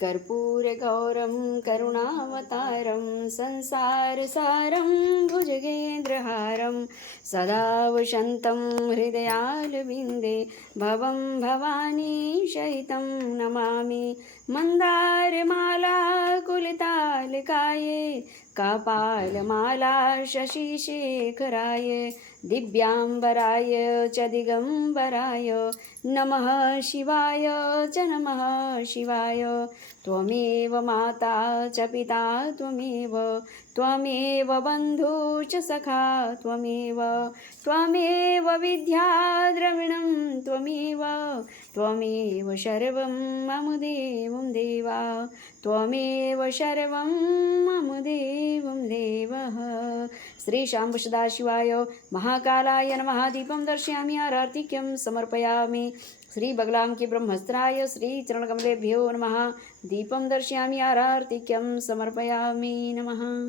कर्पूरगौरं करुणावतारं संसारसारं भुजगेन्द्रहारं सदा वसन्तं हृदयारविन्दे भवं भवानी सहितं नमामि। मन्दारमाला कुलितालकाये कपालमाला शशिशेखराय दिव्याम्बराय च दिगम्बराय नमः शिवाय च नमः शिवाय। त्वमेव माता च पिता त्वमेव त्वमेव बन्धु च सखा त्वमेव त्वमेव विद्या द्रविणं त्वमेव त्वमेव सर्वं मम देवं देवा त्वमेव सर्वं मम देवं देवः। श्री शाम्ब सदाशिवाय महाकालाय नमः। दीपं दर्शयामि आरतिक्यं समर्पयामि। श्री बगलामुखी ब्रह्मस्त्राय श्री चरणकमलेभ्यो नमः। दीपं दर्शयामि आरतिक्यं समर्पयामि नमः।